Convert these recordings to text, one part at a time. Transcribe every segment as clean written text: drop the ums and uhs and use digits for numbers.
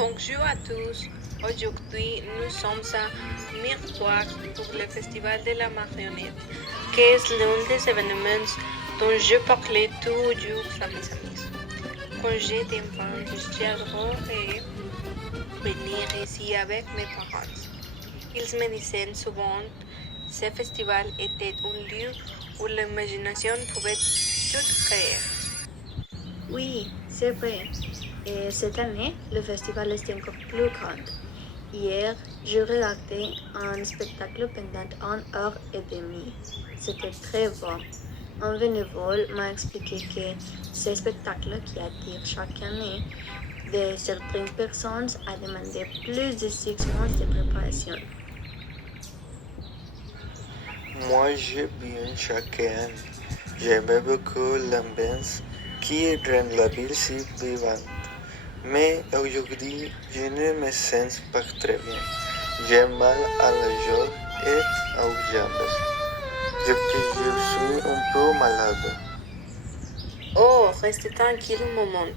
Bonjour à tous. Aujourd'hui, nous sommes à Mirepoix pour le Festival de la Marionnette, qui est l'un des événements dont je parlais toujours à mes amis. Quand j'étais enfant, j'adorais venir ici avec mes parents. Ils me disaient souvent que ce festival était un lieu où l'imagination pouvait tout créer. Oui, c'est vrai. Et cette année, le festival est encore plus grand. Hier, je regardais un spectacle pendant 1 heure et demie. C'était très bon. Un bénévole m'a expliqué que ce spectacle qui attire chaque année de certaines personnes a demandé plus de 6 mois de préparation. Moi, je viens chaque année. J'aime beaucoup l'ambiance qui rend la ville si vivante. Mais aujourd'hui, je ne me sens pas très bien. J'ai mal à la jambe et aux jambes. Je suis un peu malade. Oh, reste tranquille un moment.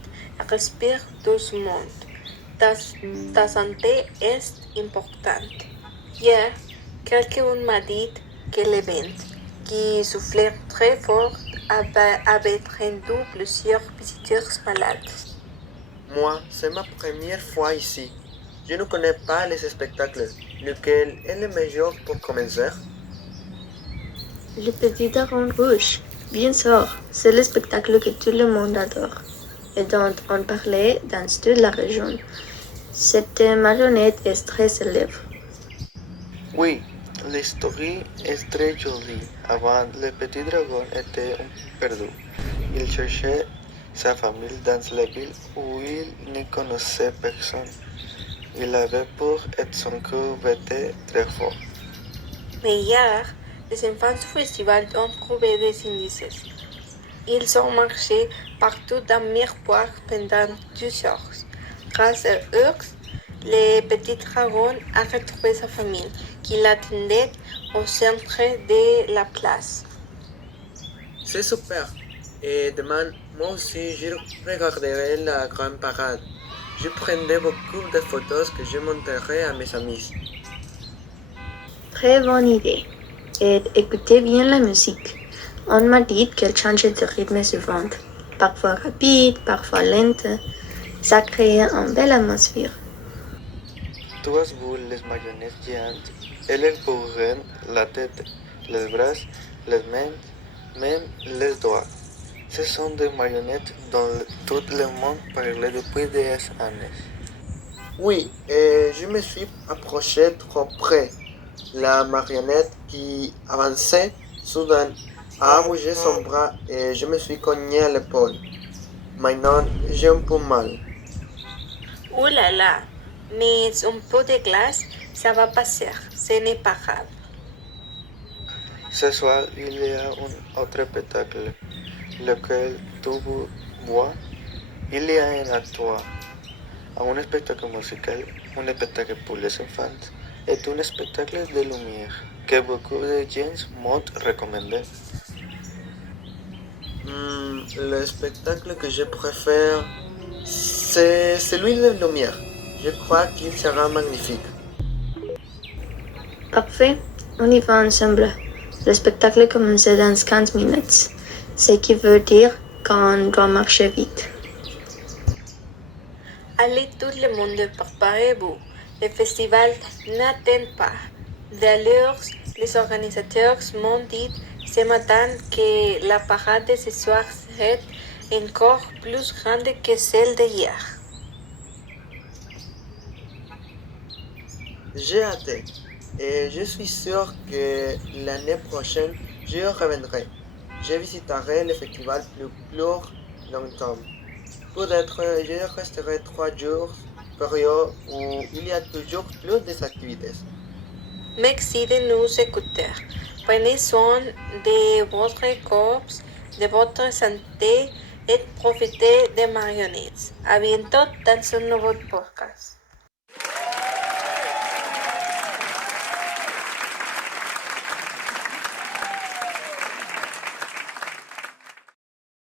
Respire doucement. Ta, ta santé est importante. Hier, quelqu'un m'a dit que le vent, qui soufflait très fort, avait rendu plusieurs visiteurs malades. Moi, c'est ma première fois ici. Je ne connais pas les spectacles. Lequel est le meilleur pour commencer? Le petit dragon rouge, bien sûr, c'est le spectacle que tout le monde adore et dont on parlait dans toute la région. Cette marionnette est très célèbre. Oui, l'histoire est très jolie. Avant, le petit dragon était perdu. Il cherchait sa famille dans la ville où il ne connaissait personne. Il avait peur et son cœur battait très fort. Mais hier, les enfants du festival ont trouvé des indices. Ils ont marché partout dans Mirepoix pendant 2 heures. Grâce à eux, le petit dragon a retrouvé sa famille, qui l'attendait au centre de la place. C'est super. Et demain, moi aussi, je regarderai la grande parade. Je prendrai beaucoup de photos que je montrerai à mes amis. Très bonne idée. Et écoutez bien la musique. On m'a dit qu'elle changeait de rythme souvent, parfois rapide, parfois lente. Ça créait une belle atmosphère. Tu as vu les marionnettes géantes? Elles bougeront la tête, les bras, les mains, même les doigts. Ce sont des marionnettes dont tout le monde parle depuis des années. Oui, et je me suis approché trop près. La marionnette qui avançait soudain a bougé son bras et je me suis cogné à l'épaule. Maintenant, j'ai un peu mal. Ouh là là, mais un peu de glace, ça va passer, ce n'est pas grave. Ce soir, il y a un autre spectacle, lequel tu vois. Il y a un acteur, un spectacle musical, un spectacle pour les enfants et un spectacle de lumière que beaucoup de gens m'ont recommandé. Le spectacle que je préfère, c'est celui de lumière. Je crois qu'il sera magnifique. Parfait, on y va ensemble. Le spectacle commence dans 15 minutes, ce qui veut dire qu'on doit marcher vite. Allez tout le monde, préparez-vous. Le festival n'attend pas. D'ailleurs, les organisateurs m'ont dit ce matin que la parade de ce soir serait encore plus grande que celle d'hier. J'ai hâte et je suis sûr que l'année prochaine, je reviendrai. Je visiterai le festival plus longtemps. Peut-être je resterai 3 jours, période où il y a toujours plus d'activités. Merci de nous écouter. Prenez soin de votre corps, de votre santé et profitez des marionnettes. À bientôt dans un nouveau podcast.